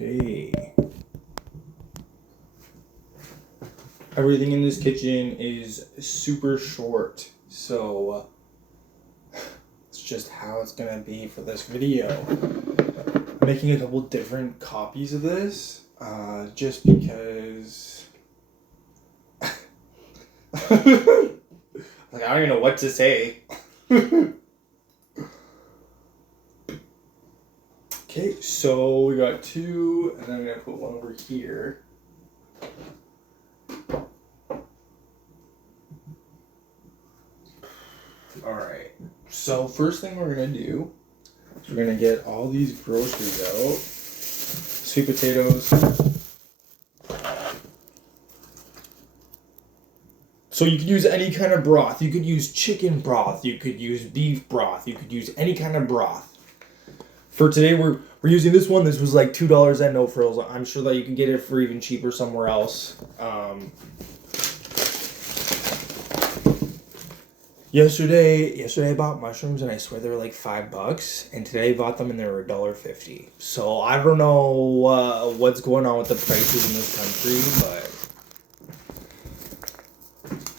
Okay. Everything in this kitchen is super short, so it's just how it's gonna be for this video. I'm making a couple different copies of this, just because like I don't even know what to say. Okay, so we got two, and then I'm gonna put one over here. Alright, so first thing we're going to do is we're going to get all these groceries out. Sweet potatoes. So you could use any kind of broth. You could use chicken broth. You could use beef broth. You could use any kind of broth. For today, we're using this one. This was like $2 at No Frills. I'm sure that you can get it for even cheaper somewhere else. Yesterday I bought mushrooms and I swear they were like $5, and today I bought them and they were $1.50. So I don't know what's going on with the prices in this country, but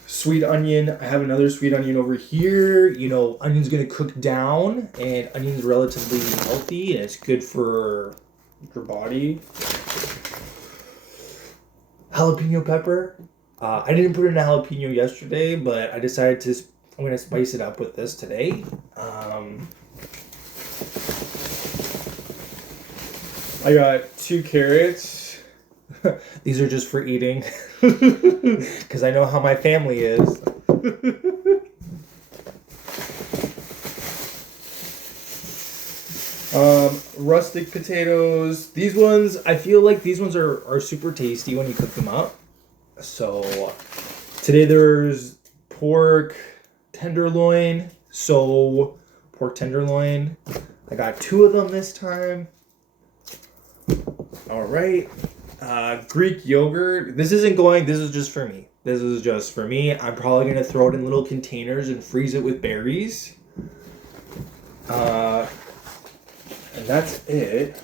sweet onion. I have another sweet onion over here. You know, onion's gonna cook down, and onion's relatively healthy and it's good for your body. Jalapeno pepper. I didn't put in a jalapeno yesterday, but I decided I'm going to spice it up with this today. I got 2 carrots. These are just for eating. Because I know how my family is. Rustic potatoes. These ones, I feel like these ones are super tasty when you cook them up. So today there's pork tenderloin. So pork tenderloin. I got 2 of them this time. All right. Greek yogurt. This is just for me. This is just for me. I'm probably going to throw it in little containers and freeze it with berries. And that's it.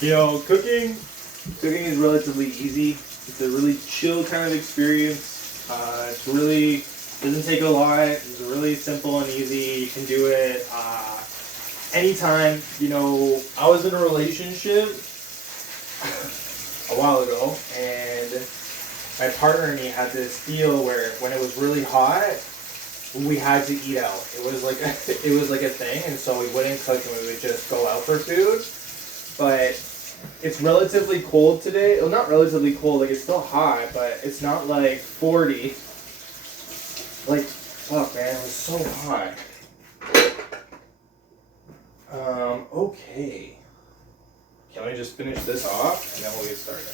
You know, cooking is relatively easy. It's a really chill kind of experience. It's really doesn't take a lot. It's really simple and easy. You can do it anytime. You know, I was in a relationship a while ago, and my partner and me had this deal where when it was really hot, we had to eat out. It was like a thing, and so we wouldn't cook and we would just go out for food. But it's relatively cold today. Well, not relatively cold, like it's still hot, but it's not like 40. Like, fuck man, it was so hot. Okay. Can we just finish this off and then we'll get started?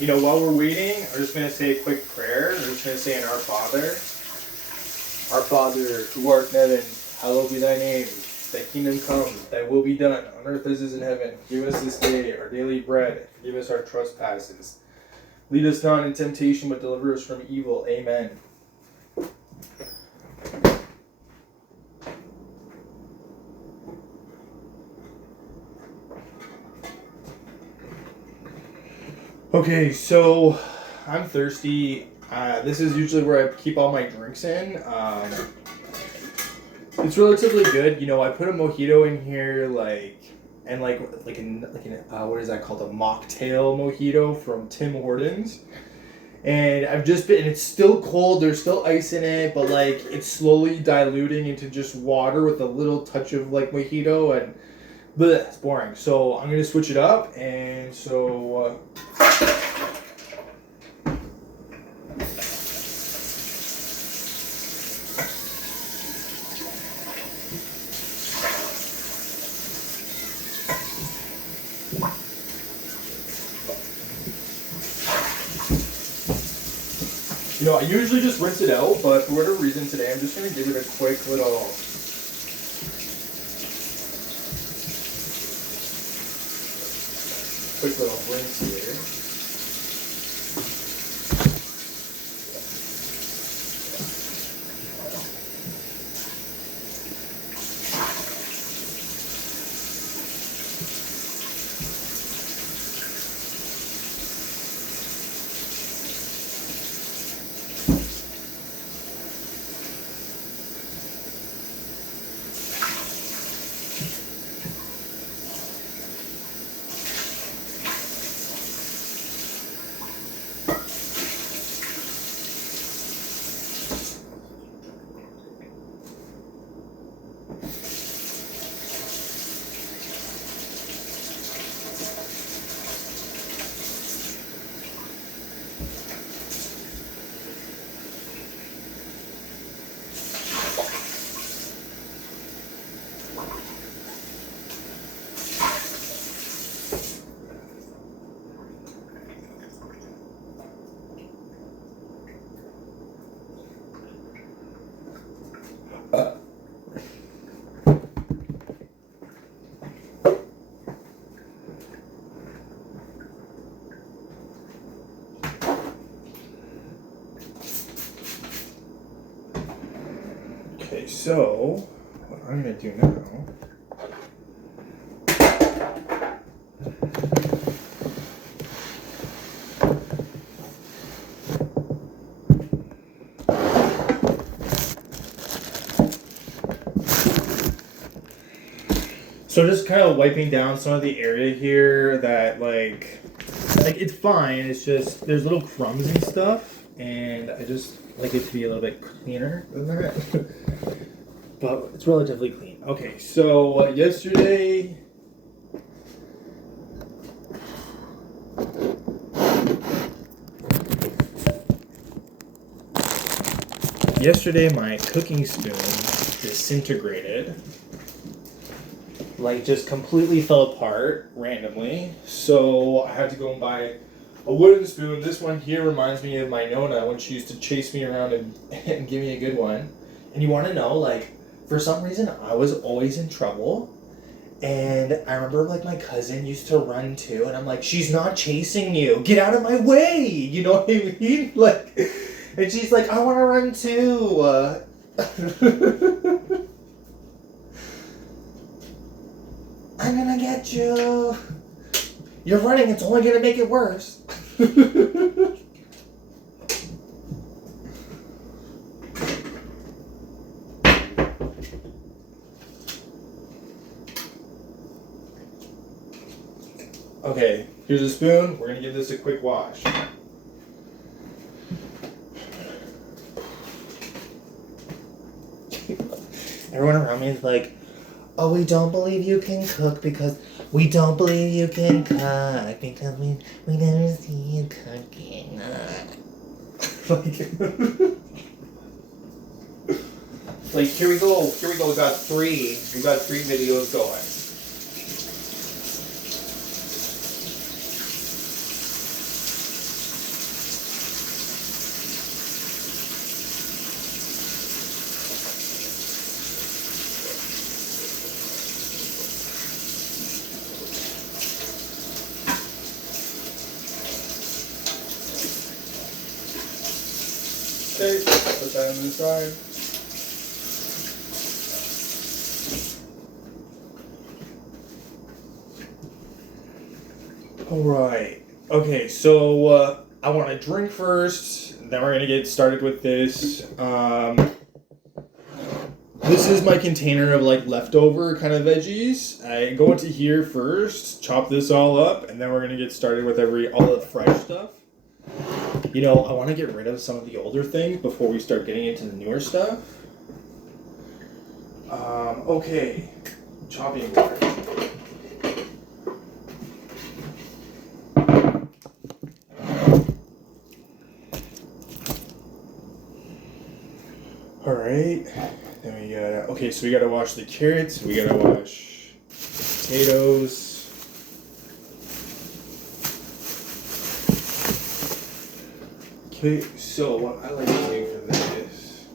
You know, while we're waiting, I'm just going to say a quick prayer. I'm just going to say in Our Father, who art in heaven, hallowed be thy name. Thy kingdom come, thy will be done, on earth as it is in heaven. Give us this day our daily bread. Forgive us our trespasses. Lead us not into temptation, but deliver us from evil. Amen. Okay, so I'm thirsty. This is usually where I keep all my drinks in. It's relatively good. You know, I put a mojito in here, like what is that called? A mocktail mojito from Tim Hortons. And it's still cold. There's still ice in it, but like it's slowly diluting into just water with a little touch of like mojito, and bleh, it's boring. So I'm gonna switch it up, and so. You know, I usually just rinse it out, but for whatever reason today, I'm just going to give it a quick little rinse here. Okay, so what I'm going to do now. So just kind of wiping down some of the area here that like it's fine. It's just there's little crumbs and stuff, and I just like it to be a little bit cleaner than that. But it's relatively clean. Okay, so yesterday my cooking spoon disintegrated. Like, just completely fell apart randomly. So I had to go and buy a wooden spoon. This one here reminds me of my Nona when she used to chase me around and give me a good one. And you want to know, like, for some reason, I was always in trouble. And I remember, like, my cousin used to run too. And I'm like, she's not chasing you. Get out of my way. You know what I mean? Like, and she's like, I want to run too. I'm gonna get you. You're running, it's only gonna make it worse. Okay, here's a spoon. We're gonna give this a quick wash. Everyone around me is like, oh, we don't believe you can cook because we don't believe you can cook because we never see you cooking. Like here we go. We got three videos going. Okay, put that on the side. Alright. Okay, so I want to drink first, then we're going to get started with this. This is my container of like leftover kind of veggies. I go into here first, chop this all up, and then we're going to get started with all the fresh stuff. You know, I want to get rid of some of the older things before we start getting into the newer stuff. Okay, chopping board. Alright, then we gotta, okay, so we gotta wash the carrots, we gotta wash potatoes. Okay, so what I like to do for this,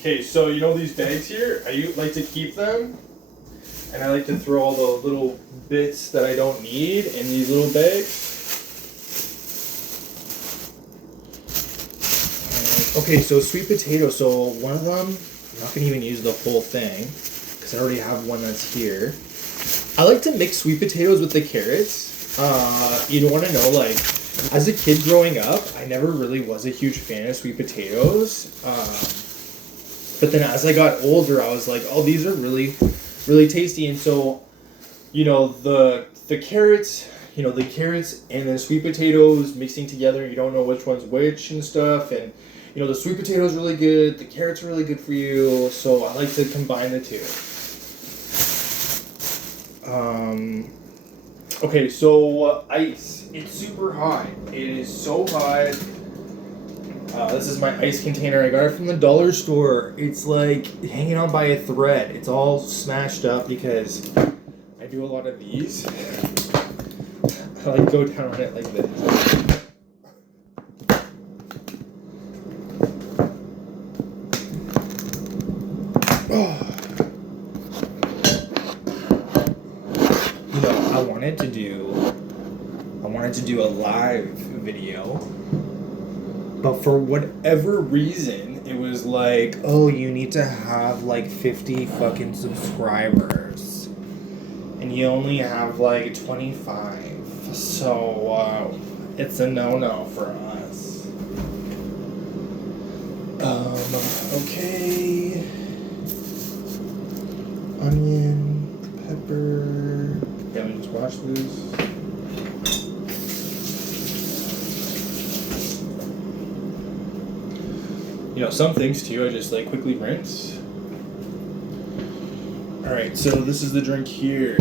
okay, so you know these bags here, I like to keep them, and I like to throw all the little bits that I don't need in these little bags. Okay, so sweet potato. So one of them, I'm not going to even use the whole thing because I already have one that's here. I like to mix sweet potatoes with the carrots. You want to know, like, as a kid growing up, I never really was a huge fan of sweet potatoes. But then as I got older, I was like, oh, these are really, really tasty. And so, you know, the carrots, you know, the carrots and the sweet potatoes mixing together, you don't know which one's which and stuff. And you know, the sweet potato is really good, the carrots are really good for you, so I like to combine the two. Okay, so ice. It's super hot. It is so hot. This is my ice container. I got it from the dollar store. It's like hanging on by a thread. It's all smashed up because I do a lot of these. I like go down on it like this. You know, I wanted to do a live video, but for whatever reason, it was like, oh, you need to have like 50 fucking subscribers, and you only have like 25, so it's a no-no for us. Okay. Onion, pepper. Yeah, let me just wash this. You know, some things too, I just like quickly rinse. Alright, so this is the drink here.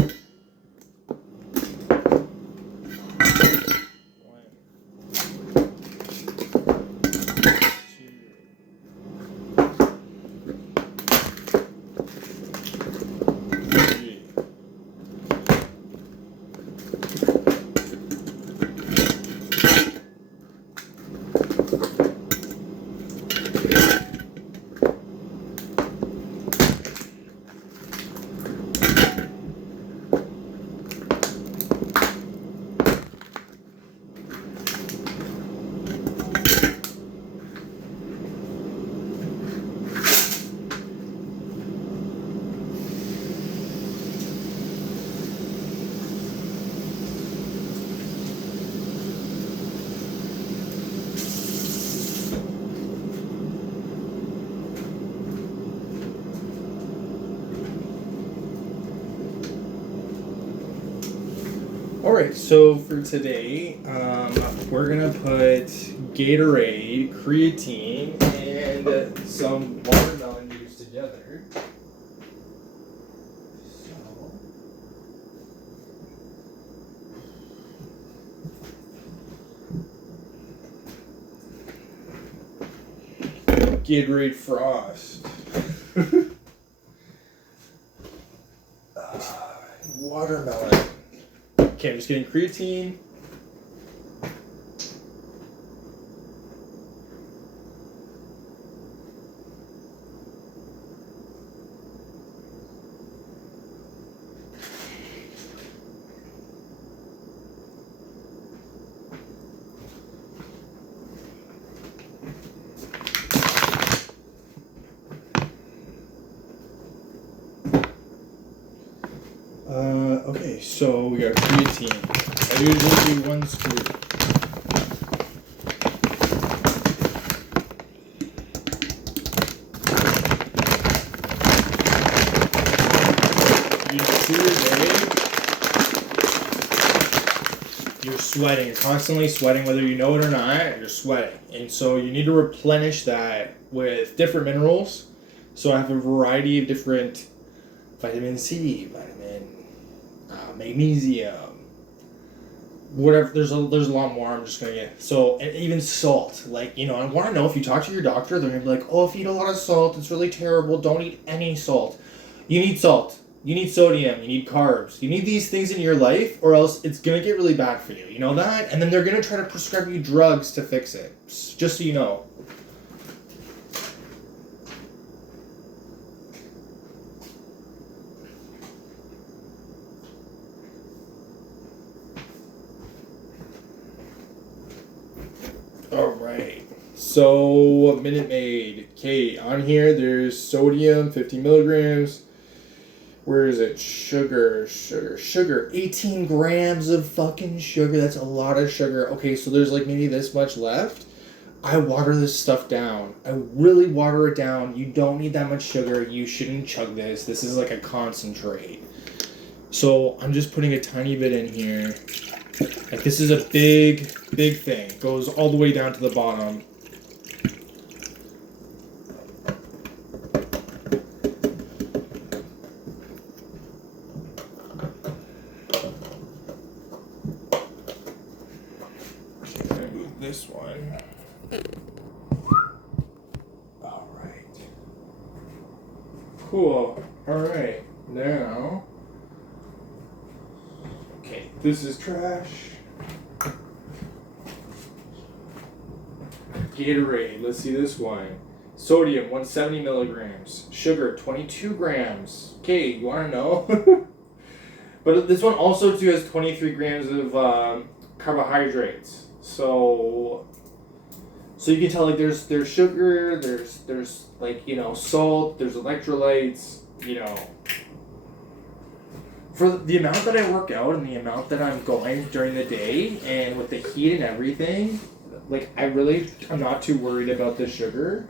Alright, so for today, we're gonna put Gatorade, creatine, and some watermelon juice together. Gatorade Frost. Watermelon. Okay, I'm just getting creatine. Okay, so we got creatine. I usually do 1 scoop. You see your day, you're sweating. You're constantly sweating, whether you know it or not, you're sweating. And so you need to replenish that with different minerals. So I have a variety of different vitamin C, magnesium, whatever. There's a lot more. I'm just gonna get and even salt. Like, I want to know, if you talk to your doctor, they're gonna be like, oh, if you eat a lot of salt, it's really terrible. Don't eat any salt. You need salt. You need sodium. You need carbs. You need these things in your life, or else it's gonna get really bad for you. You know that? And then they're gonna try to prescribe you drugs to fix it. Just so you know. Alright, so Minute Maid. Okay, on here there's sodium, 50 milligrams. Where is it? Sugar. 18 grams of fucking sugar. That's a lot of sugar. Okay, so there's like maybe this much left. I water this stuff down. I really water it down. You don't need that much sugar. You shouldn't chug this. This is like a concentrate. So I'm just putting a tiny bit in here. Like, this is a big thing. It goes all the way down to the bottom. I'm gonna move this one. Alright. Cool. Alright. Now... Okay, this is trash. Gatorade, let's see this one. Sodium, 170 milligrams. Sugar, 22 grams. Okay, you want to know? But this one also too has 23 grams of carbohydrates. So you can tell, like, there's sugar, there's like, salt, there's electrolytes, For the amount that I work out and the amount that I'm going during the day, and with the heat and everything, like, I'm not too worried about the sugar,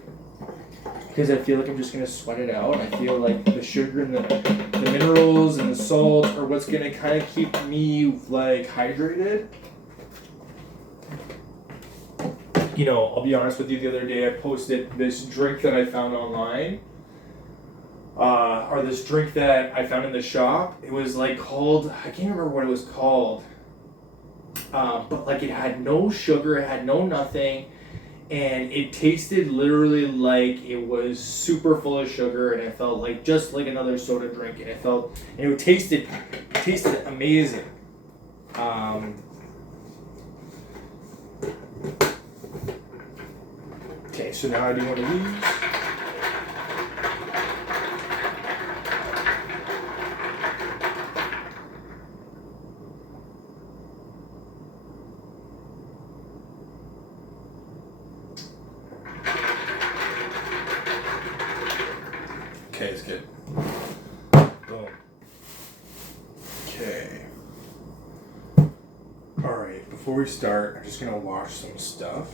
because I feel like I'm just going to sweat it out. I feel like the sugar and the minerals and the salt are what's going to kind of keep me, like, hydrated. I'll be honest with you, the other day I posted this drink that I found online. or this drink that I found in the shop. It was like called, I can't remember what it was called, but like it had no sugar, it had no nothing, and it tasted literally like it was super full of sugar, and it felt like just like another soda drink, and it tasted amazing. Okay, so now I do one of these. Okay, it's good. Boom. Okay. Alright, before we start, I'm just gonna wash some stuff.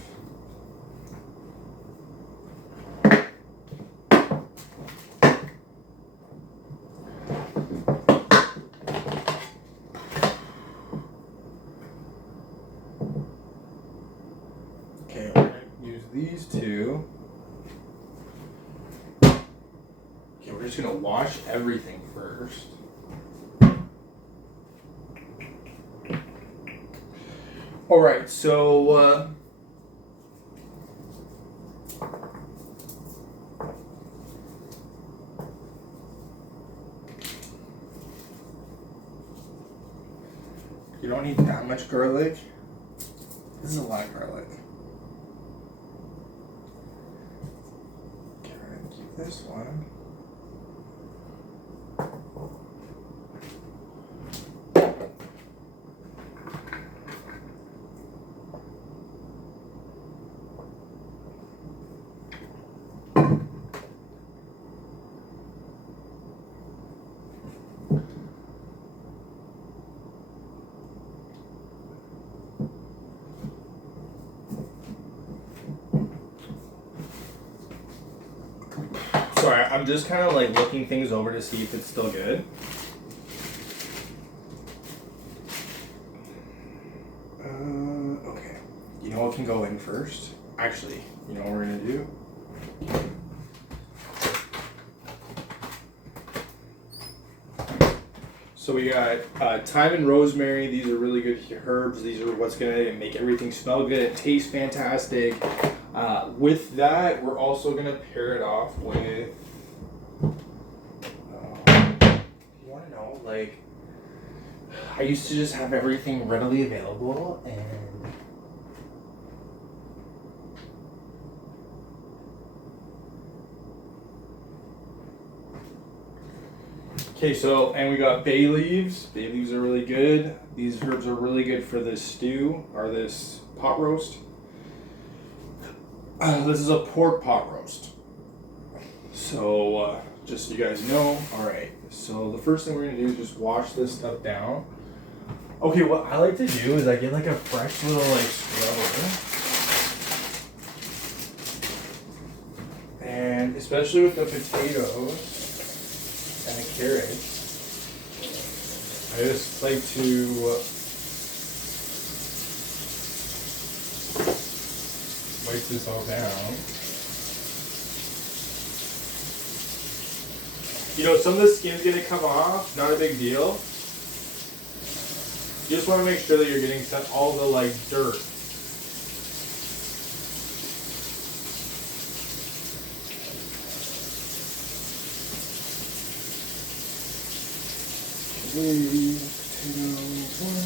Okay, we're gonna use these two. Okay, we're just gonna wash everything first. Alright, so you don't need that much garlic. This is a lot of garlic. Okay, we're gonna keep this one. Sorry, I'm just kind of like looking things over to see if it's still good. Okay. You know what can go in first? Actually, you know what we're gonna do? So we got thyme and rosemary. These are really good herbs. These are what's gonna make everything smell good. It tastes fantastic. With that, we're also gonna pair it off with. You want to know, like, I used to just have everything readily available, and okay, so, and we got bay leaves. Bay leaves are really good. These herbs are really good for this stew, or this pot roast. This is a pork pot roast. So, just so you guys know. Alright, so the first thing we're going to do is just wash this stuff down. Okay, what I like to do is I get like a fresh little like scrubber. And especially with the potatoes and the carrots, I just like to wipe this all down. You know, some of the skin's gonna come off, not a big deal. You just want to make sure that you're getting all the like dirt. Potato one.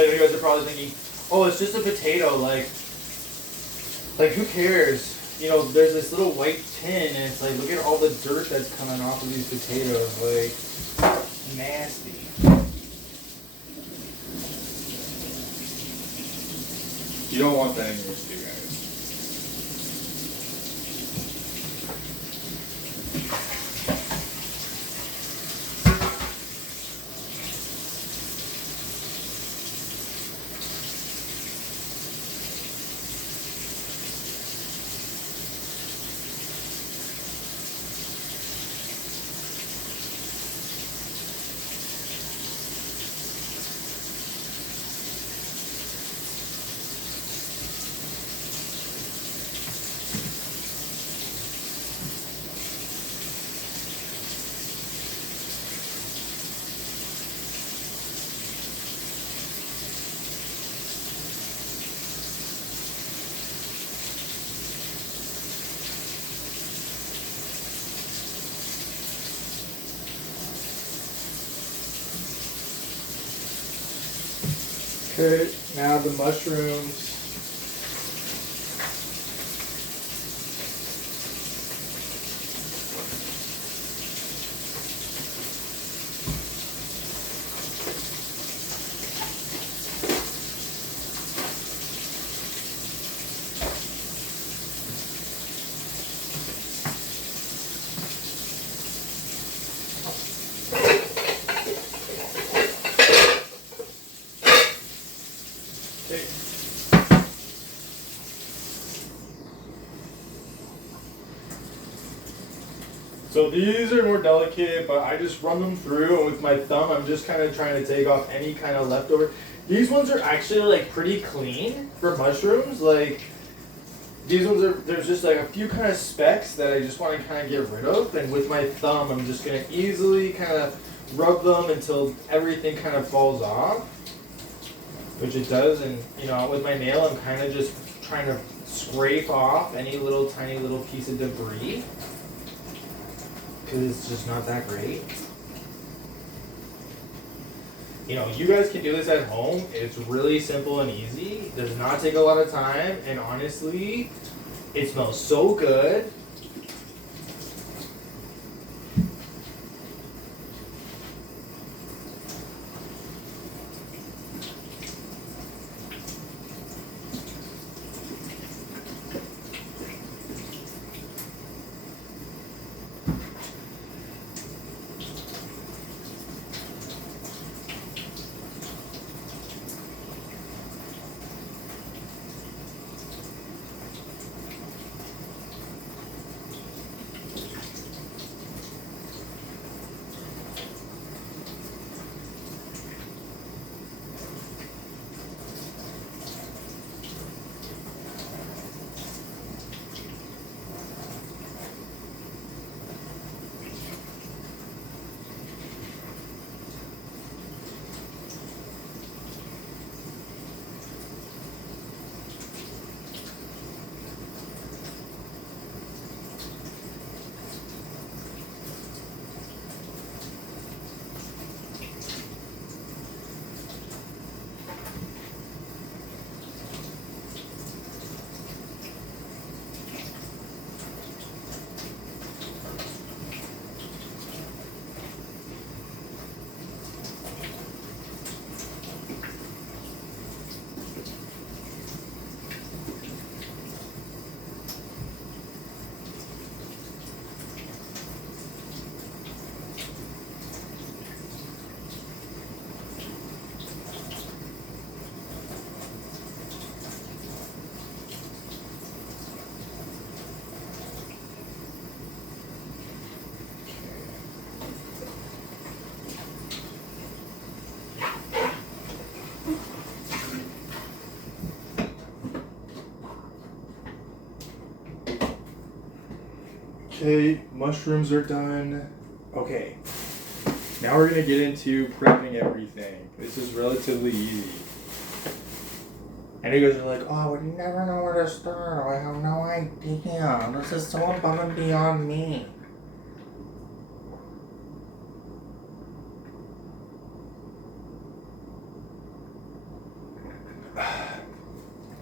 I know you guys are probably thinking, oh, it's just a potato, like who cares? You know, there's this little white tin, and it's like, look at all the dirt that's coming off of these potatoes, like, nasty. You don't want that in your stew, guys. Okay, now the mushrooms. So these are more delicate, but I just run them through, and with my thumb, I'm just kind of trying to take off any kind of leftover. These ones are actually like pretty clean for mushrooms. Like these ones are, there's just like a few kind of specks that I just want to kind of get rid of, and with my thumb, I'm just gonna easily kind of rub them until everything kind of falls off, which it does. And you know, with my nail, I'm kind of just trying to scrape off any little tiny little piece of debris, because it's just not that great. You know, you guys can do this at home. It's really simple and easy. It does not take a lot of time, and honestly, it smells so good. Okay, mushrooms are done. Okay, now we're gonna get into prepping everything. This is relatively easy. And you guys are like, oh, I would never know where to start. I have no idea. This is so above and beyond me.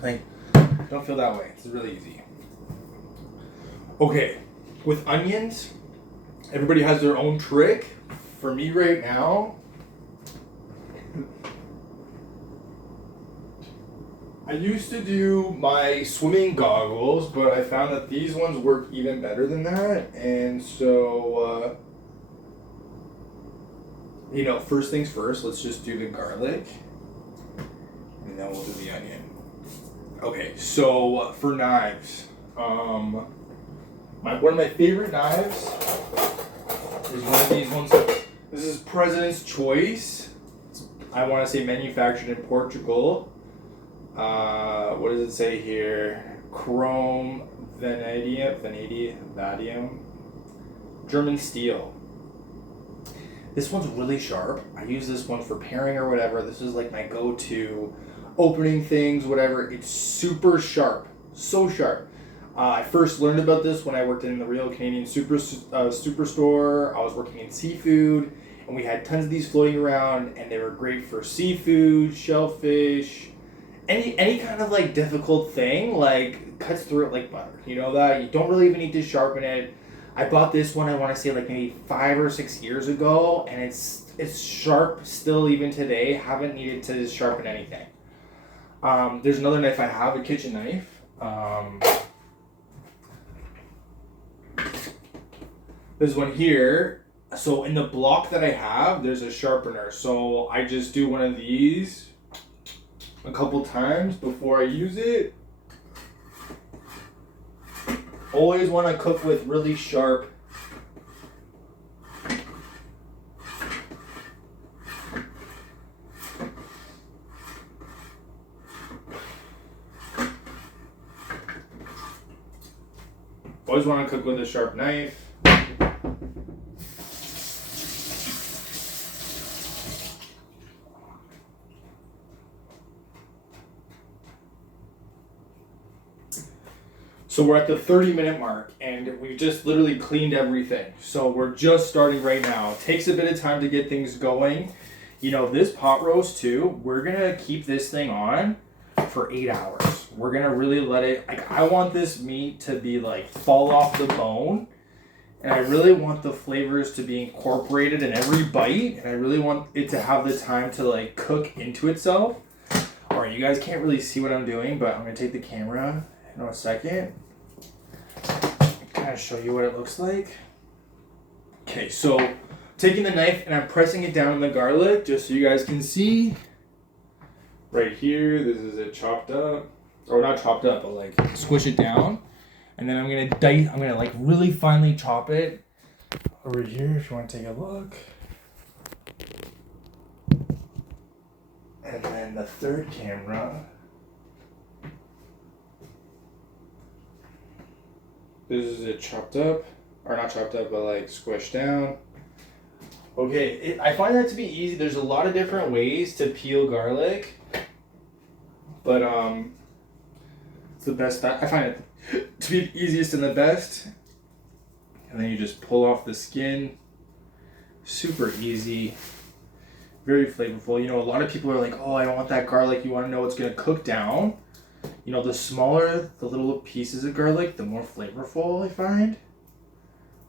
Like, don't feel that way. It's really easy. Okay, with onions, everybody has their own trick. For me right now, I used to do my swimming goggles, but I found that these ones work even better than that. And so, first things first, let's just do the garlic. And then we'll do the onion. Okay, so for knives, one of my favorite knives is one of these ones. This is President's Choice. I want to say manufactured in Portugal. What does it say here? Chrome vanadium, German steel. This one's really sharp. I use this one for paring or whatever. This is like my go-to opening things, whatever. It's super sharp, so sharp. I first learned about this when I worked in the Real Canadian Superstore. I was working in seafood, and we had tons of these floating around, and they were great for seafood, shellfish, any kind of like difficult thing, like cuts through it like butter. You know that? You don't really even need to sharpen it. I bought this one, I want to say like maybe 5 or 6 years ago, and it's sharp still even today. Haven't needed to sharpen anything. There's another knife I have, a kitchen knife. There's one here. So in the block that I have, there's a sharpener. So I just do one of these a couple times before I use it. Always want to cook with really sharp. Always want to cook with a sharp knife. So we're at the 30-minute mark, and we've just literally cleaned everything. So we're just starting right now. It takes a bit of time to get things going. This pot roast too, we're gonna keep this thing on for 8 hours. We're gonna really let it, I want this meat to be like fall off the bone, and I really want the flavors to be incorporated in every bite, and I really want it to have the time to like cook into itself. All right, you guys can't really see what I'm doing, but I'm gonna take the camera in a second. Kind of show you what it looks like. Okay, so taking the knife and I'm pressing it down on the garlic just so you guys can see. Right here, this is it chopped up, or not chopped up, but like squish it down, and then I'm gonna like really finely chop it over here. If you want to take a look, and then the third camera. This is it chopped up, or not chopped up, but like squished down. Okay, I find that to be easy. There's a lot of different ways to peel garlic, but it's the best. I find it to be the easiest and the best. And then you just pull off the skin. Super easy, very flavorful. A lot of people are like, "Oh, I don't want that garlic." You want to know it's gonna cook down. The smaller the little pieces of garlic, the more flavorful I find.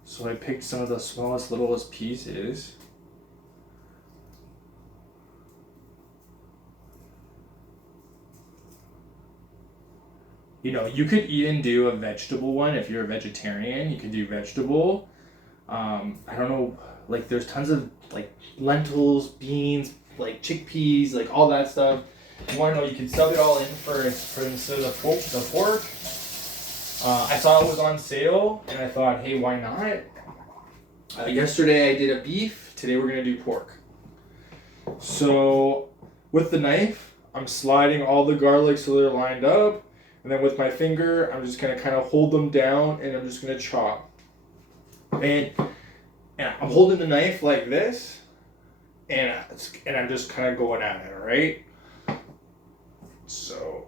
So I picked some of the smallest, littlest pieces. You could even do a vegetable one if you're a vegetarian. You could do vegetable. I don't know, like there's tons of like lentils, beans, like chickpeas, like all that stuff. You want to know, you can sub it all in for instead of the pork. I saw it was on sale, and I thought, hey, why not? Yesterday I did a beef. Today we're gonna do pork. So with the knife, I'm sliding all the garlic so they're lined up, and then with my finger, I'm just gonna kind of hold them down, and I'm just gonna chop. And I'm holding the knife like this, and I'm just kind of going at it. All right. So,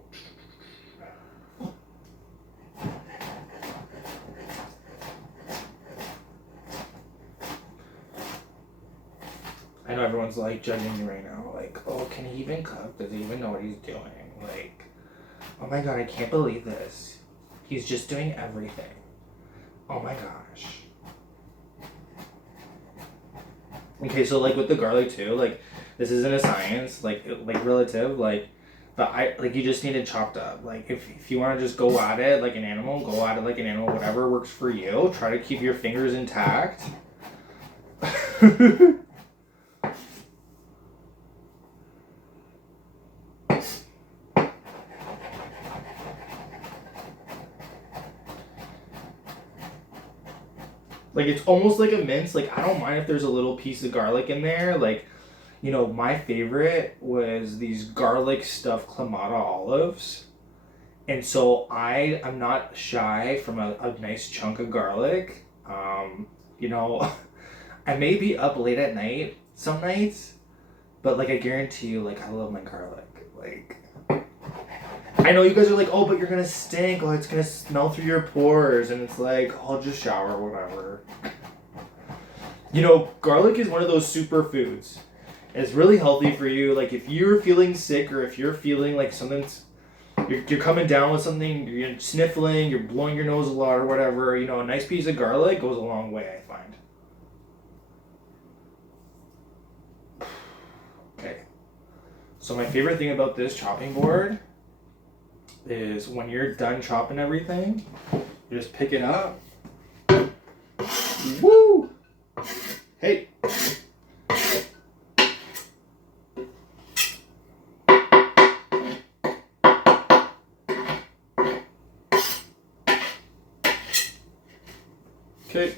I know everyone's like judging me right now, like, oh, can he even cook? Does he even know what he's doing? Like, Oh my god, I can't believe this. He's just doing everything. Oh my gosh. Okay, so like with the garlic too, like this isn't a science, like relative, but you just need it chopped up. Like if you want to just go at it like an animal, go at it like an animal, whatever works for you. Try to keep your fingers intact. Like it's almost like a mince. Like I don't mind if there's a little piece of garlic in there. Like, you know, my favorite was these garlic stuffed Clamato olives. And so I'm not shy from a nice chunk of garlic. You know, I may be up late at night some nights, but like I guarantee you, like I love my garlic. Like I know you guys are like, oh, but you're gonna stink. Oh, it's gonna smell through your pores, and it's like I'll just shower, whatever. You know, garlic is one of those superfoods. It's really healthy for you. Like if you're feeling sick or if you're feeling like something's you're coming down with something, you're sniffling, you're blowing your nose a lot or whatever, you know, a nice piece of garlic goes a long way, I find. Okay. So my favorite thing about this chopping board is when you're done chopping everything, you just pick it up. Woo! Hey! Okay.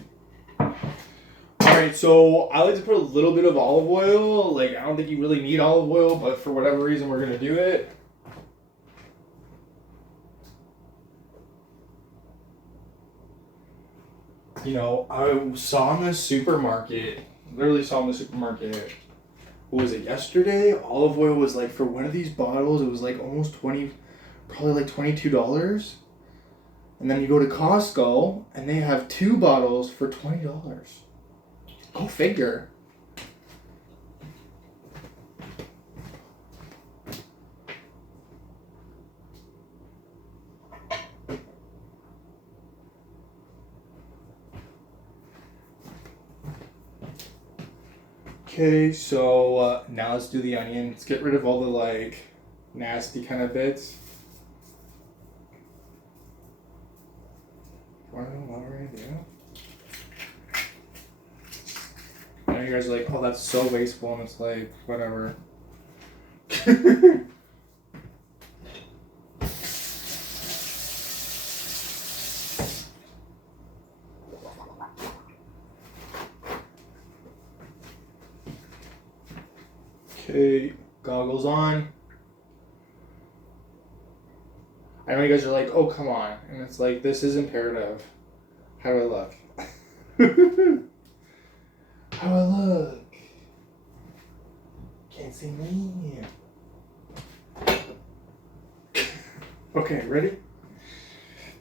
Alright, so I like to put a little bit of olive oil. Like, I don't think you really need olive oil, but for whatever reason, we're going to do it. You know, I saw in the supermarket, what was it, yesterday? Olive oil was like, for one of these bottles, it was like almost probably like $22. And then you go to Costco, and they have 2 bottles for $20. Go figure. Okay, so now let's do the onion. Let's get rid of all the like nasty kind of bits. What were we gonna do? I know you guys are like, oh, that's so wasteful, and it's like, whatever. Okay, goggles on. I know you guys are like, oh, come on. And it's like, this is imperative. How do I look? How do I look? Can't see me. Okay, ready?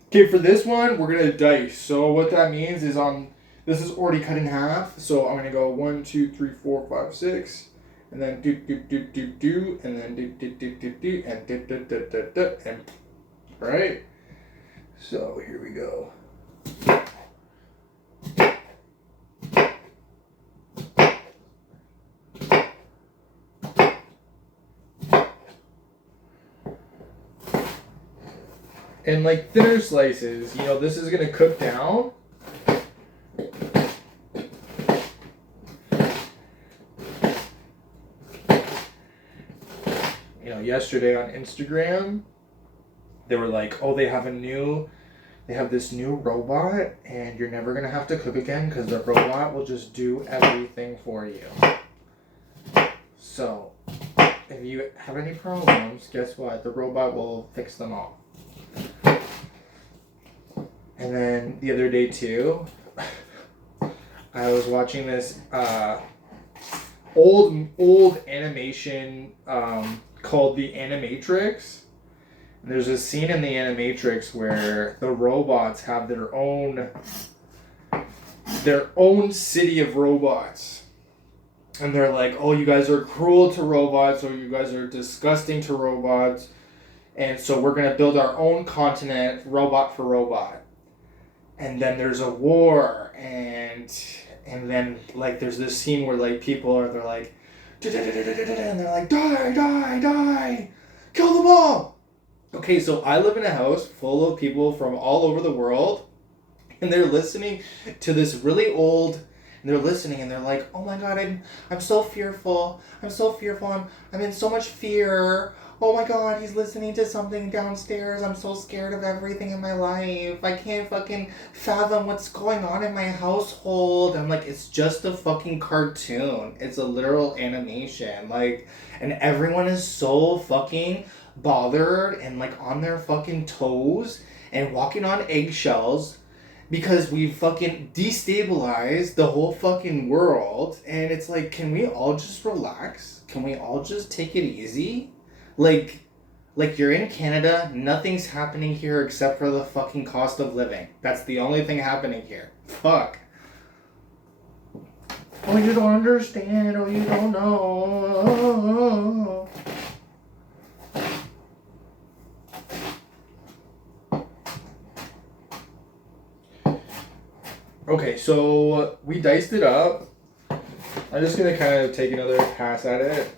Okay, for this one, we're going to dice. So what that means is this is already cut in half. So I'm going to go 1, 2, 3, 4, 5, 6. And then do, and then do, and and right? So here we go. And like thinner slices, you know, this is gonna cook down. You know, yesterday on Instagram, they were like, oh, they have this new robot, and you're never gonna have to cook again because the robot will just do everything for you. So, if you have any problems, guess what? The robot will fix them all. And then the other day too, I was watching this old animation called The Animatrix. And there's a scene in The Animatrix where the robots have their own city of robots. And they're like, oh, you guys are cruel to robots, or you guys are disgusting to robots. And so we're gonna build our own continent, robot for robot. And then there's a war, and then like there's this scene where like people are they're like, and they're like, die, die, die, kill them all. Okay, so I live in a house full of people from all over the world, and they're listening to this really old. And they're listening, and they're like, "Oh my God, I'm so fearful. I'm so fearful. I'm in so much fear. Oh my God, he's listening to something downstairs. I'm so scared of everything in my life. I can't fucking fathom what's going on in my household." I'm like, it's just a fucking cartoon. It's a literal animation. Like, and everyone is so fucking bothered and like on their fucking toes and walking on eggshells because we've fucking destabilized the whole fucking world. And it's like, can we all just relax? Can we all just take it easy? Like you're in Canada, nothing's happening here except for the fucking cost of living. That's the only thing happening here. Fuck. Oh, you don't understand. Oh, you don't know. Okay, so we diced it up. I'm just gonna kind of take another pass at it.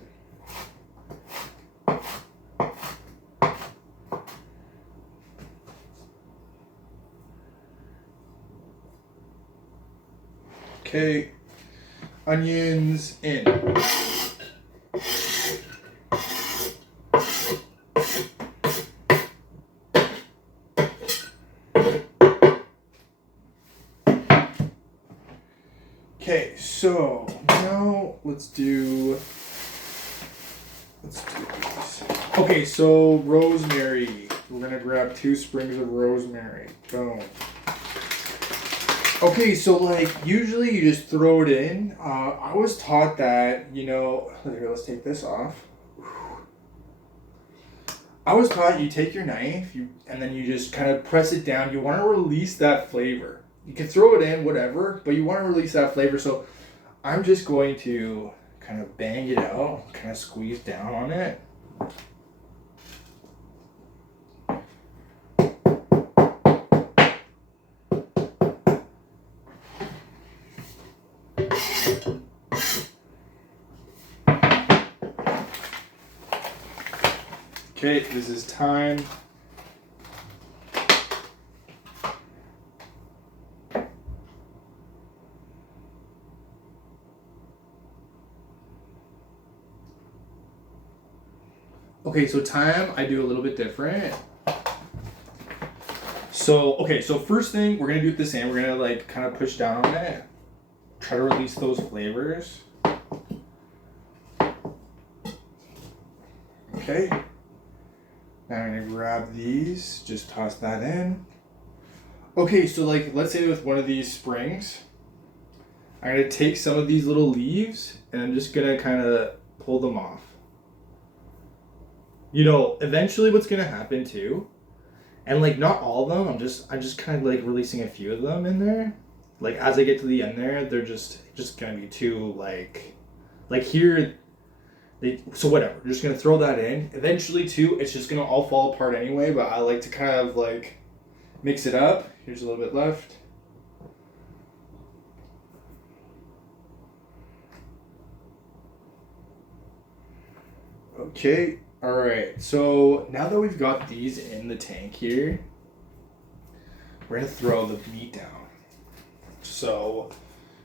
Okay, onions in. Okay, so now let's do these. Okay, so rosemary. We're gonna grab 2 sprigs of rosemary. Boom. Okay, so like usually you just throw it in. I was taught that, here, let's take this off. I was taught you take your knife, and then you just kind of press it down. You want to release that flavor. You can throw it in, whatever, but you want to release that flavor. So I'm just going to kind of bang it out, kind of squeeze down on it. Okay, this is time. Okay, so time I do a little bit different. So first thing, we're gonna do it the same. We're gonna like kind of push down on it. Try to release those flavors. Okay. Now I'm gonna grab these, just toss that in. Okay, so like let's say with one of these springs, I'm gonna take some of these little leaves and I'm just gonna kind of pull them off. Eventually what's gonna happen too, and like not all of them, I'm just kind of like releasing a few of them in there. Like as I get to the end there, they're just gonna be too like here. So whatever, we're just gonna throw that in. Eventually too, it's just gonna all fall apart anyway, but I like to kind of like mix it up. Here's a little bit left. Okay, all right, so now that we've got these in the tank here, we're gonna throw the meat down. So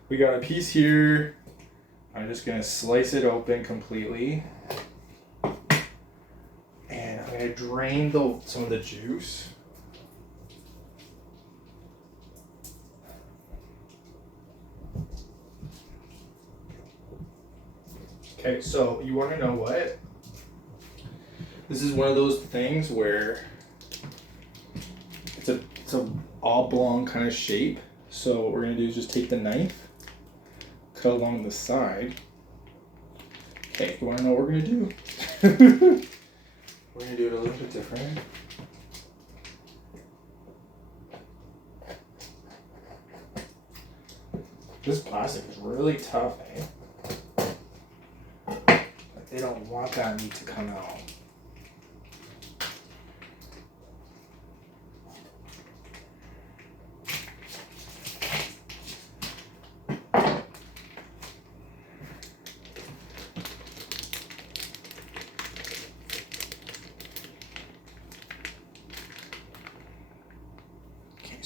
we got a piece here. I'm just gonna slice it open completely. And I'm gonna drain some of the juice. Okay, so you wanna know what? This is one of those things where it's a oblong kind of shape. So what we're gonna do is just take the knife, cut along the side. Okay, you wanna know what we're gonna do? We're gonna do it a little bit different. This plastic is really tough, eh? Like they don't want that meat to come out.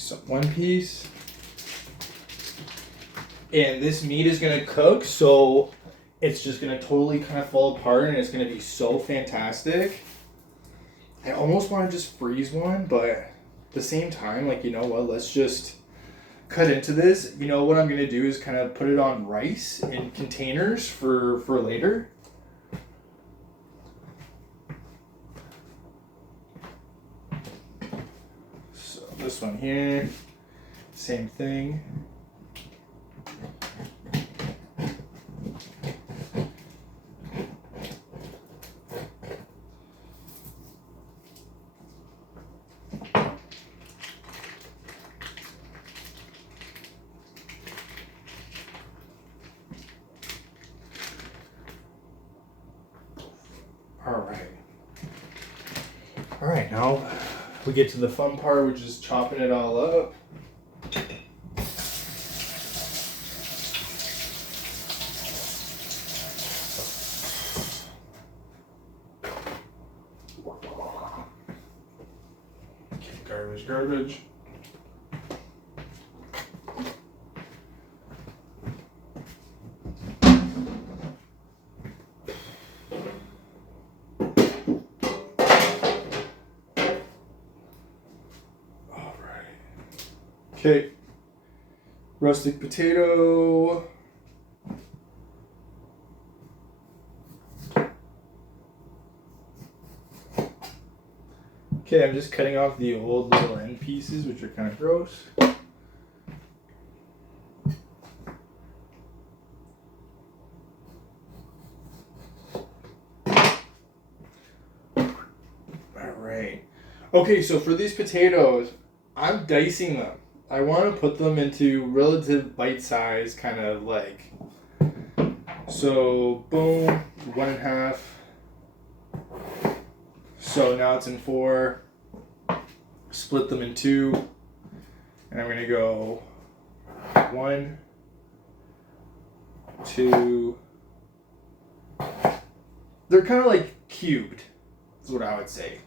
So one piece. And this meat is gonna cook, so it's just gonna totally kind of fall apart and it's gonna be so fantastic. I almost want to just freeze one, but at the same time, like, you know what, let's just cut into this. You know what I'm gonna do is kind of put it on rice in containers for later. So this one here, same thing. All right, now we get to the fun part, which is chopping it all up. Okay, garbage. Okay, rustic potato. Okay, I'm just cutting off the old little end pieces, which are kind of gross. All right. Okay, so for these potatoes, I'm dicing them. I want to put them into relative bite size, kind of like. So, boom, 1.5. So now it's in 4. Split them in 2. And I'm going to go 1, 2. They're kind of like cubed, is what I would say.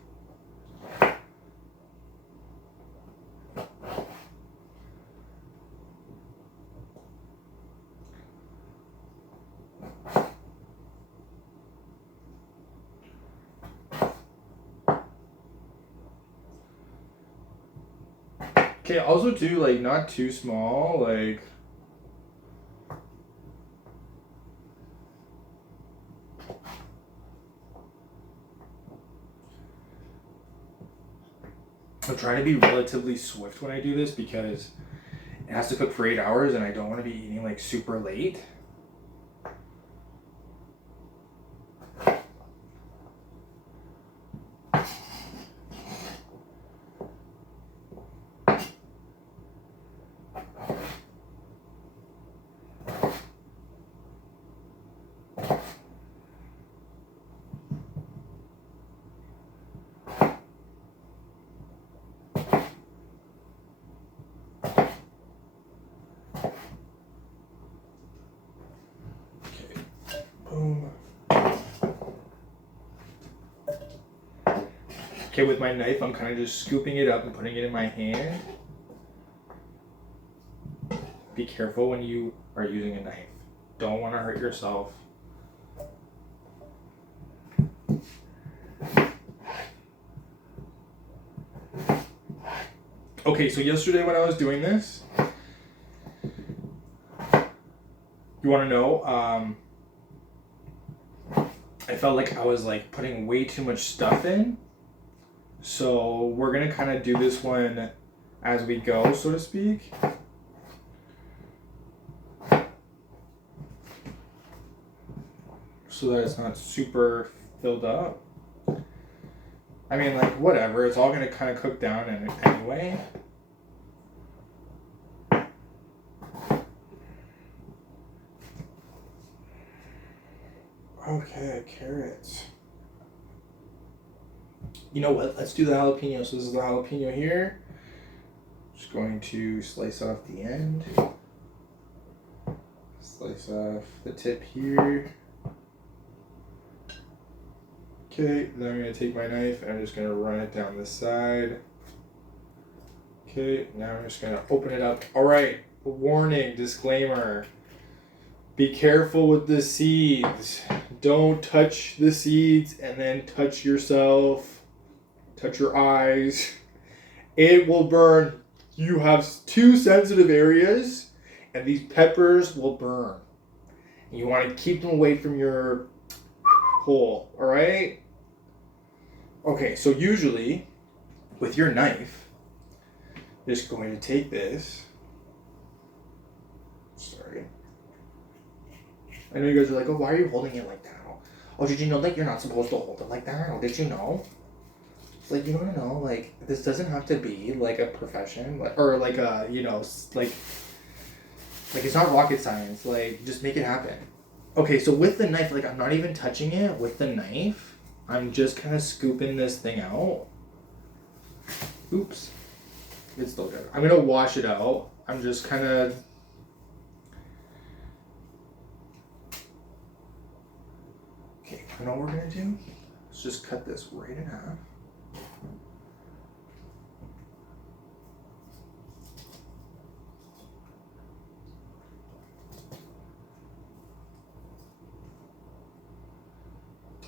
Okay, also do like not too small, like I'm trying to be relatively swift when I do this because it has to cook for 8 hours and I don't want to be eating like super late. Boom. Okay, with my knife, I'm kind of just scooping it up and putting it in my hand. Be careful when you are using a knife. Don't want to hurt yourself. Okay, so yesterday when I was doing this, you want to know, I felt like I was like putting way too much stuff in. So we're going to kind of do this one as we go, so to speak. So that it's not super filled up. I mean, like, whatever. It's all going to kind of cook down anyway. Okay, carrots. You know what? Let's do the jalapeno. So this is the jalapeno here. Just going to slice off the end. Slice off the tip here. Okay, then I'm going to take my knife and I'm just going to run it down the side. Okay. Okay, now I'm just gonna open it up. All right, warning, disclaimer. Be careful with the seeds. Don't touch the seeds and then touch yourself. Touch your eyes. It will burn. You have 2 sensitive areas, and these peppers will burn. You want to keep them away from your hole, all right? Okay, so usually, with your knife, you're just going to take this. Sorry. I know you guys are like, oh, why are you holding it like that? Oh, did you know that you're not supposed to hold it like that? Oh, did you know? It's like, you want to know, like, this doesn't have to be, like, a profession, like, or, like, a, you know, like, it's not rocket science. Like, just make it happen. Okay, so with the knife, like, I'm not even touching it with the knife. I'm just kind of scooping this thing out. Oops. It's still good. I'm going to wash it out. I'm just kind of... Okay, you know what we're going to do? Let's just cut this right in half.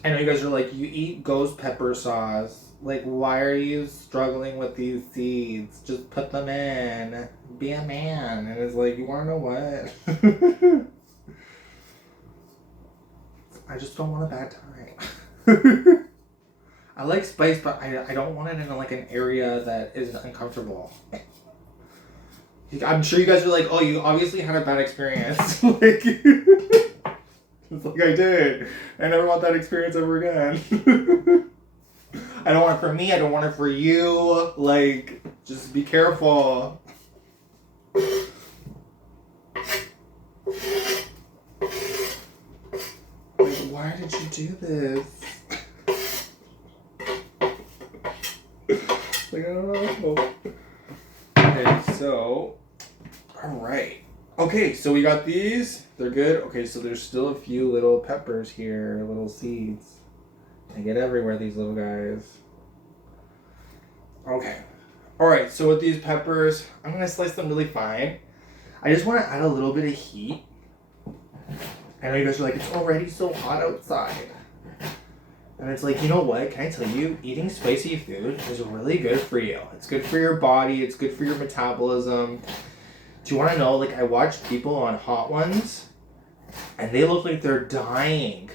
I know you guys are like, you eat ghost pepper sauce. Like, why are you struggling with these seeds? Just put them in. Be a man. And it's like, you want to know what? I just don't want a bad time. I like spice, but I don't want it in like an area that is uncomfortable. I'm sure you guys are like, oh, you obviously had a bad experience. Like... It's like I did. I never want that experience ever again. I don't want it for me. I don't want it for you. Like, just be careful. Like, why did you do this? Like, I don't know. Okay, so, all right. Okay, so we got these. They're good. Okay, so there's still a few little peppers here, little seeds. They get everywhere, these little guys. Okay. All right, so with these peppers, I'm going to slice them really fine. I just want to add a little bit of heat. I know you guys are like, it's already so hot outside. And it's like, you know what? Can I tell you, eating spicy food is really good for you. It's good for your body. It's good for your metabolism. Do you want to know, like, I watch people on Hot Ones, and they look like they're dying.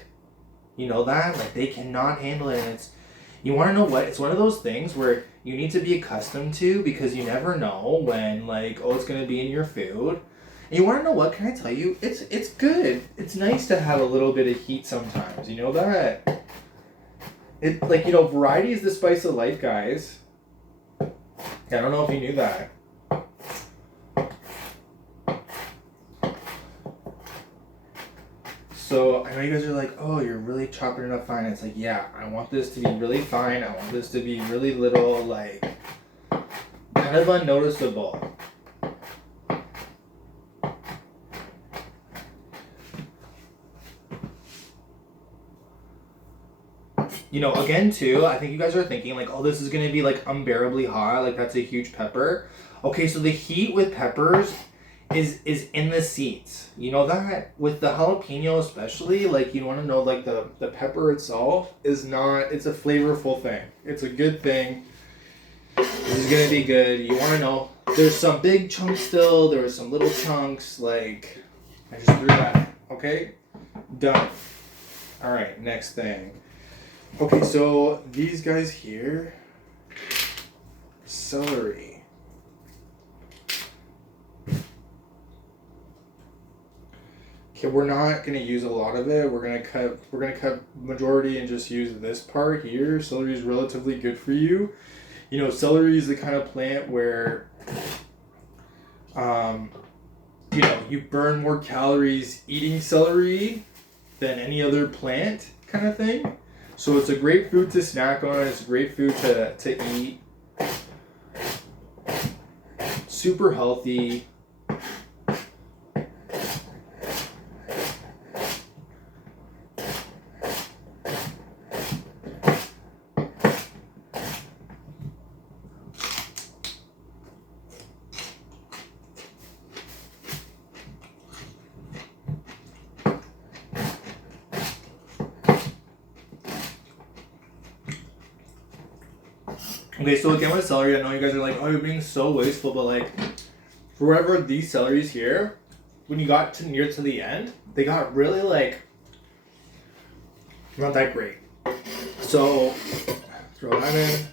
You know that? Like, they cannot handle it. And it's, you want to know what? It's one of those things where you need to be accustomed to, because you never know when, like, oh, it's going to be in your food. And you want to know what? Can I tell you? It's good. It's nice to have a little bit of heat sometimes. You know that? It, like, you know, variety is the spice of life, guys. I don't know if you knew that. So, I know you guys are like, oh, you're really chopping it up fine. It's like, yeah, I want this to be really fine. I want this to be really little, like, kind of unnoticeable. You know, again, too, I think you guys are thinking, like, oh, this is going to be, like, unbearably hot. Like, that's a huge pepper. Okay, so the heat with peppers is in the seeds. You know that? With the jalapeno especially, like, you want to know, like, the pepper itself is not, it's a flavorful thing. It's a good thing. This is going to be good. You want to know, there's some big chunks still. There are some little chunks. Like, I just threw that. Okay? Done. All right, next thing. Okay, so these guys here, celery. Okay, we're not gonna use a lot of it. We're gonna cut majority and just use this part here. Celery is relatively good for you. You know, celery is the kind of plant where, you know, you burn more calories eating celery than any other plant, kind of thing. So it's a great food to snack on. It's a great food to eat. Super healthy. Okay, so again with celery, I know you guys are like, oh, you're being so wasteful, but like, for whatever these celeries here, when you got to near to the end, they got really like, not that great. So, throw that in.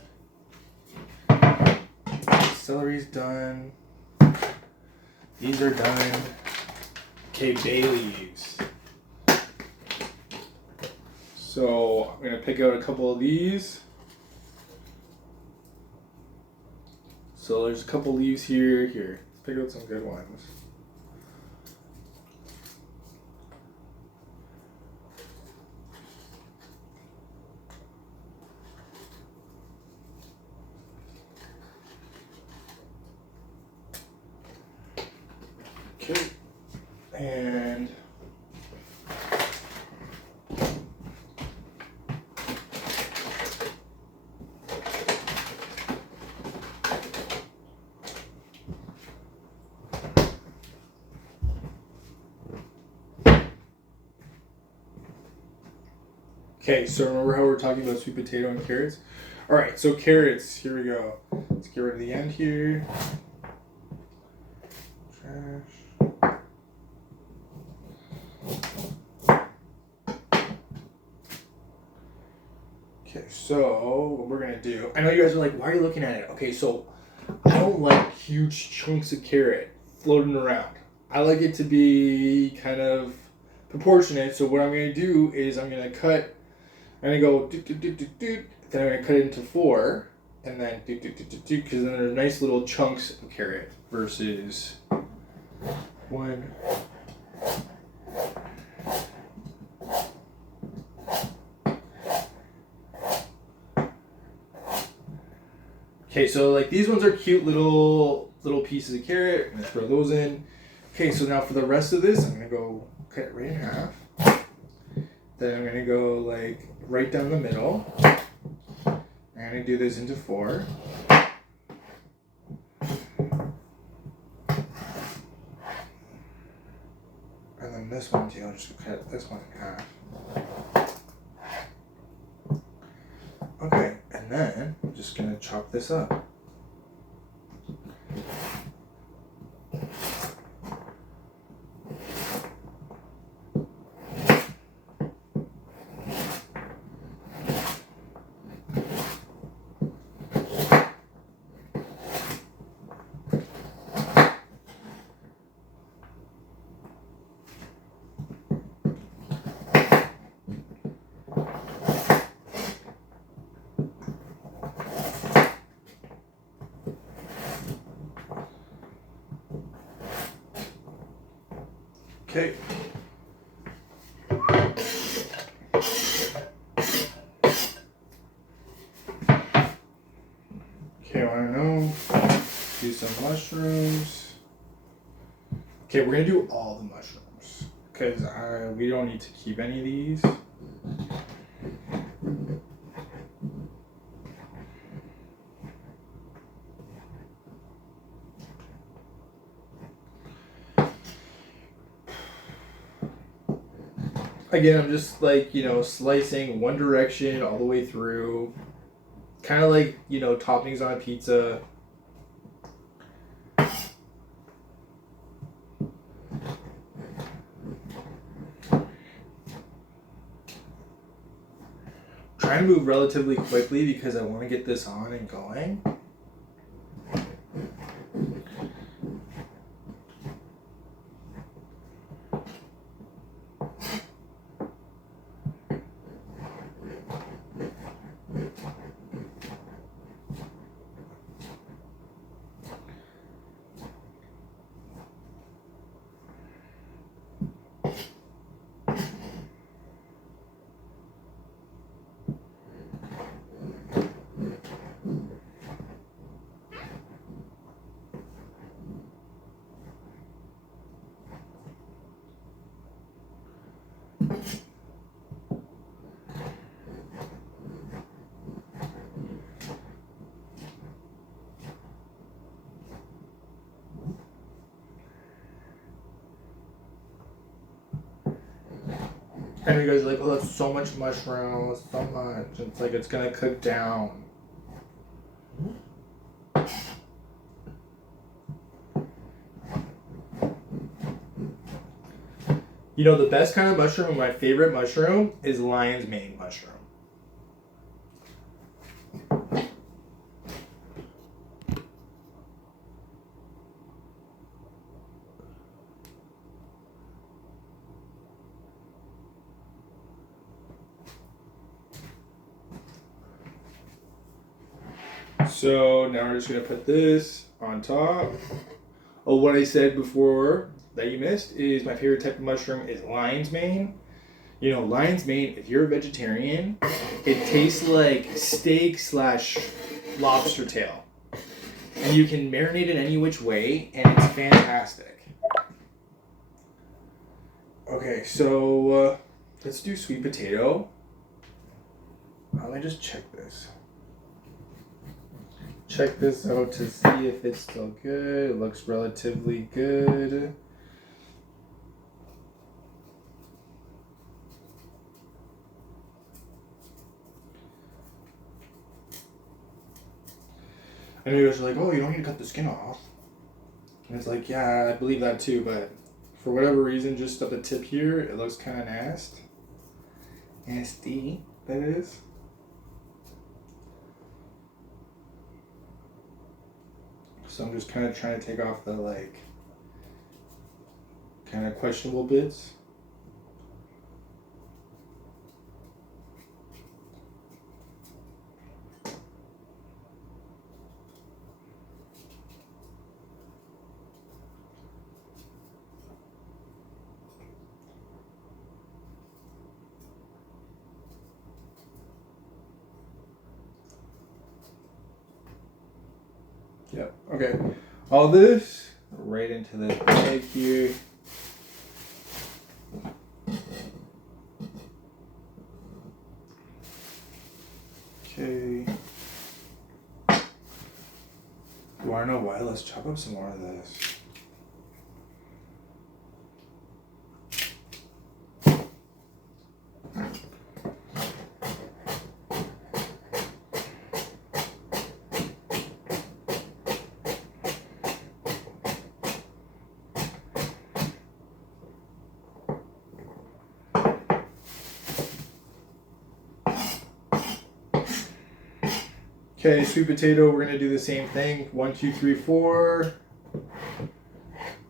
Celery's done. These are done. Okay, bay leaves. So, I'm gonna pick out a couple of these. So there's a couple leaves here. Here, let's pick out some good ones. Okay, and okay, so remember how we were talking about sweet potato and carrots? All right, so carrots, here we go. Let's get rid of the end here. Trash. Okay, so what we're gonna do, I know you guys are like, why are you looking at it? Okay, so I don't like huge chunks of carrot floating around. I like it to be kind of proportionate, so what I'm gonna do is I'm gonna go doot, doot, doot, doot, doot, then I'm gonna cut it into 4, and then doot, doot, doot, doot, doot, because then there's nice little chunks of carrot versus 1. Okay, so like these ones are cute little pieces of carrot. I'm gonna throw those in. Okay, so now for the rest of this, I'm gonna go cut it right in half. Then I'm gonna go like right down the middle. I'm gonna do this into 4. And then this one too, I'll just cut this one in half. Okay, and then I'm just gonna chop this up. Okay. Okay, I wanna know. Do some mushrooms. Okay, we're gonna do all the mushrooms because we don't need to keep any of these. Again, I'm just like, slicing one direction all the way through. Kind of like, toppings on a pizza. Trying to move relatively quickly because I want to get this on and going. And you guys are like, oh, that's so much mushroom, that's so much. It's like, it's gonna cook down. You know, the best kind of mushroom, and my favorite mushroom, is lion's mane mushroom. So now we're just gonna put this on top. Oh, what I said before that you missed is my favorite type of mushroom is lion's mane. You know, lion's mane, if you're a vegetarian, it tastes like steak slash lobster tail. And you can marinate it any which way, and it's fantastic. Okay, so let's do sweet potato. Let me just check this. Check this out to see if it's still good. It looks relatively good. And you guys are like, oh, you don't need to cut the skin off. And it's like, yeah, I believe that too, but for whatever reason, just at the tip here, it looks kind of nasty. Nasty, that is. So I'm just kind of trying to take off the, like, kind of questionable bits. Yep, okay. All this right into the bag here. Okay. You wanna know why? Let's chop up some more of this. Okay, sweet potato, we're gonna do the same thing. 1, 2, 3, 4.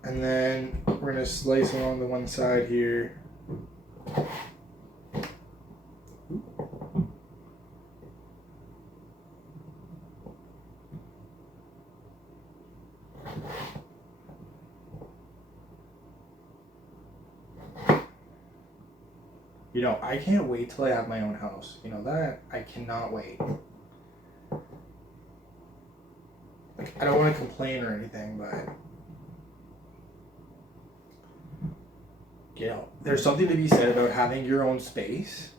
And then we're gonna slice along the one side here. You know, I can't wait till I have my own house. You know that? I cannot wait. Like, I don't want to complain or anything, but you know, there's something to be said about having your own space.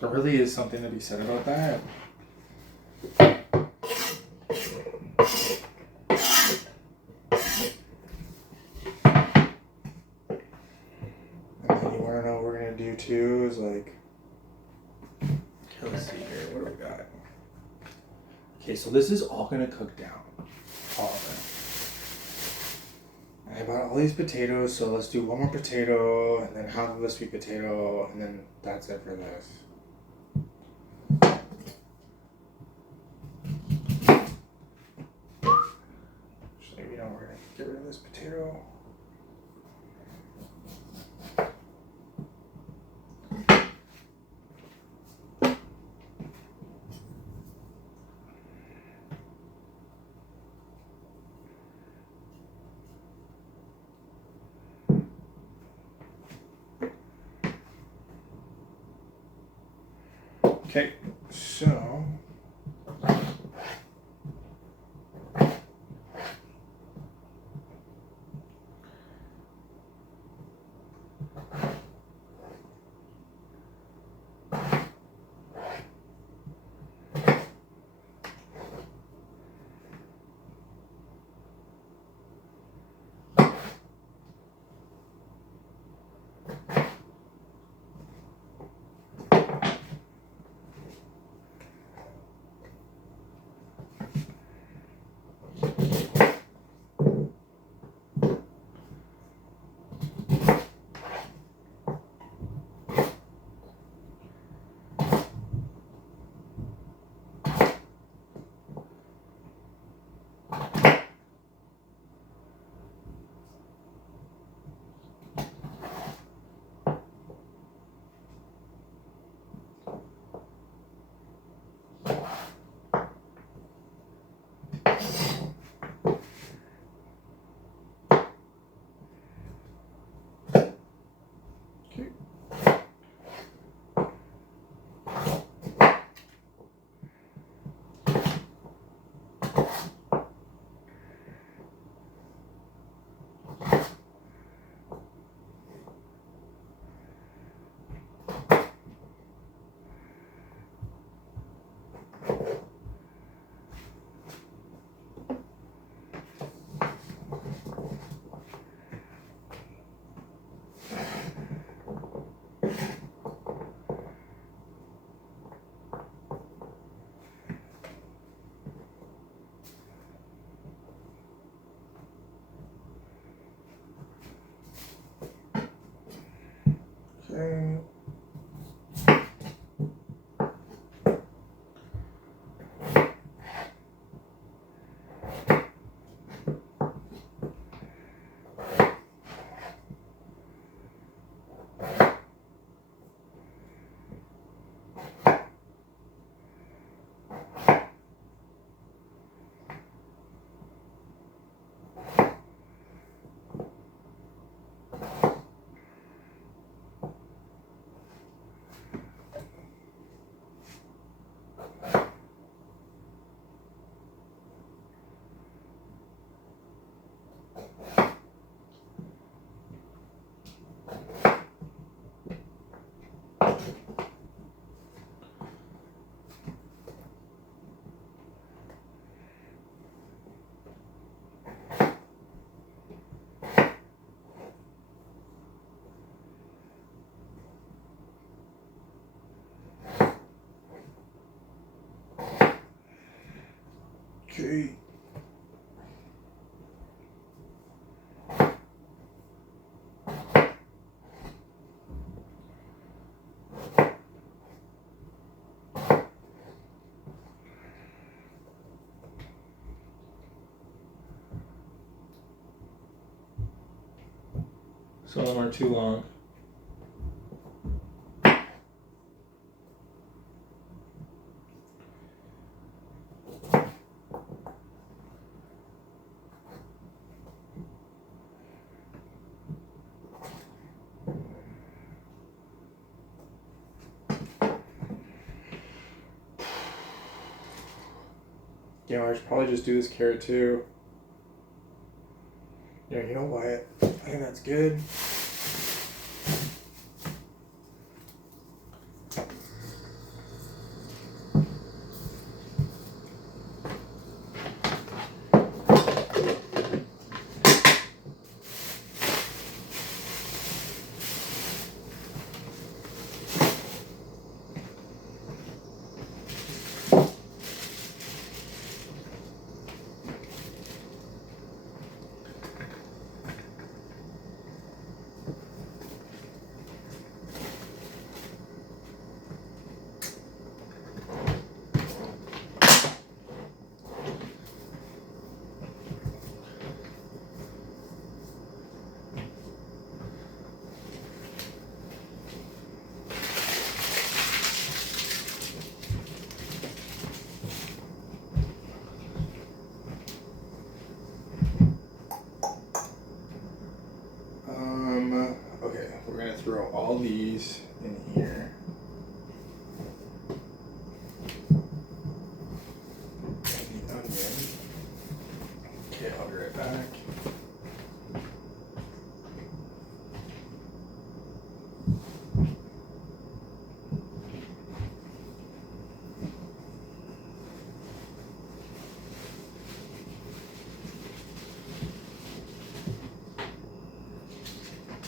There really is something to be said about that. And then you want to know what we're going to do too is like, let's see here, what do we got? Okay, so this is all going to cook down. All of it. I bought all these potatoes, so let's do one more potato, and then half of a sweet potato, and then that's it for this. So, you know, we're going to get rid of this potato. Okay, so Okay. Some of them are too long. Yeah, I should probably just do this carrot too. Yeah, you know what? I think that's good. Okay, we're gonna throw all these in here. And the onion. Okay, I'll be right back.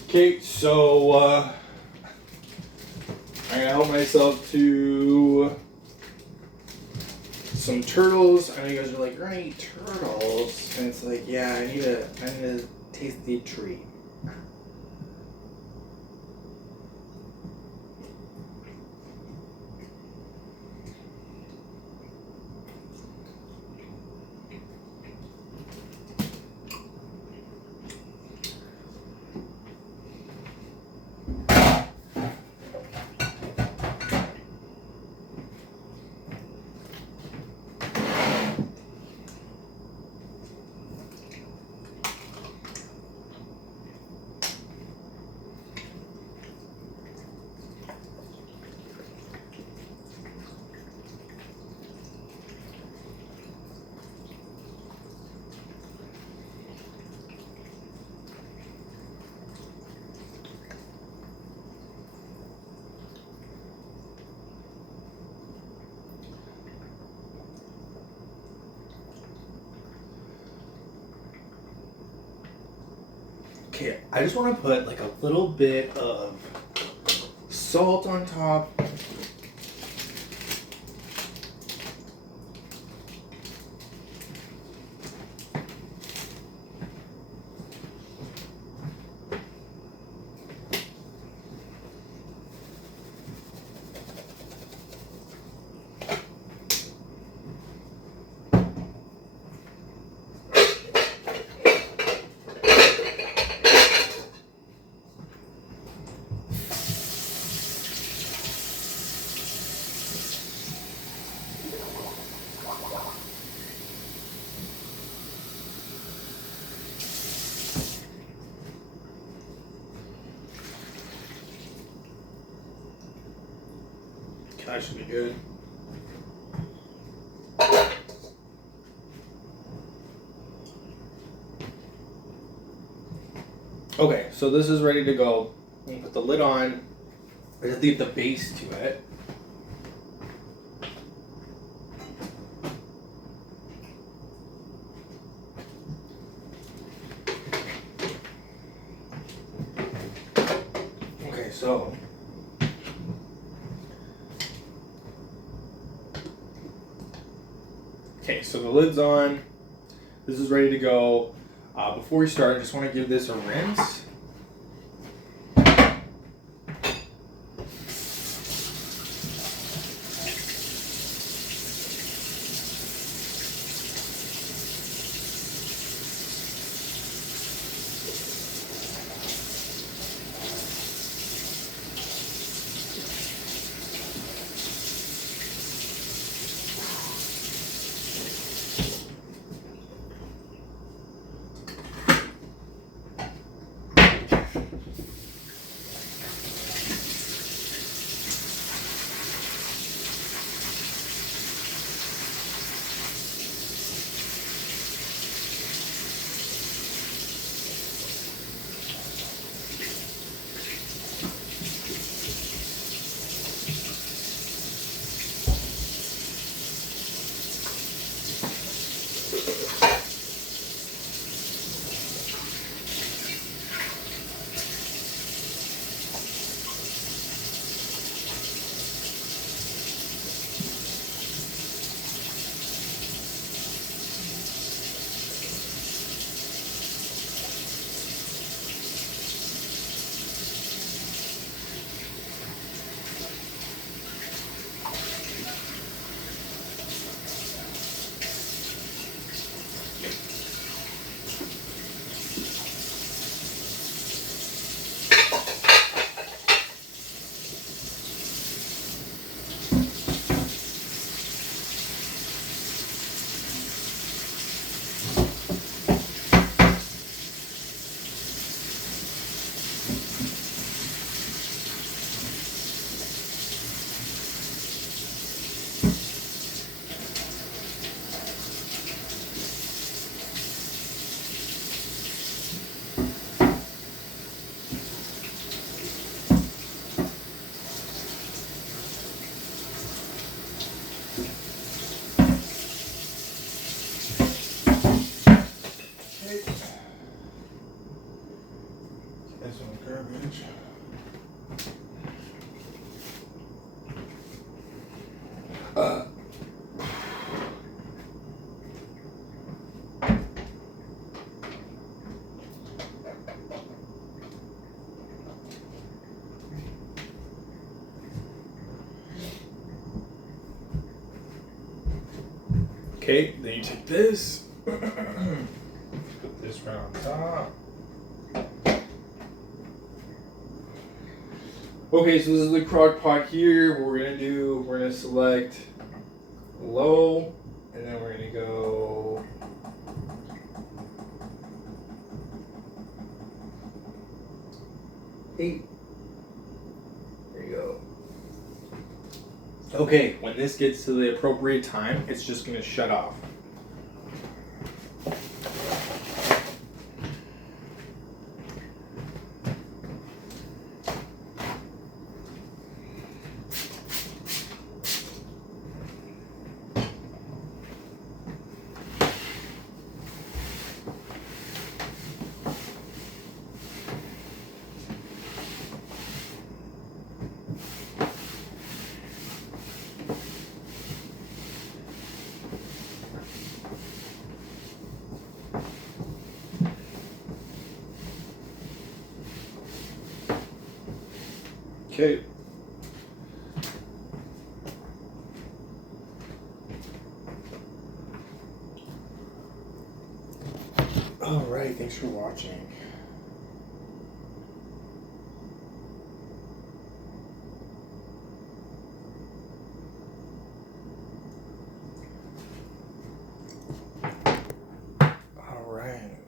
Okay, so I'm gonna help myself to some turtles. I know you guys are like, you're gonna eat turtles, and it's like, yeah, I need to taste the treat. Okay, I just want to put like a little bit of salt on top. That should be good. Okay, so this is ready to go. I'm gonna put the lid on. I just leave the base to it. Okay, so Okay, so the lid's on. This is ready to go. Before we start, I just want to give this a rinse. That's some garbage. Okay, then you take this, put this right on top. Okay, so this is the crock pot here. What we're gonna do, we're gonna select low, and then we're gonna go eight. There you go. Okay, when this gets to the appropriate time, it's just gonna shut off. Okay. All right, thanks for watching.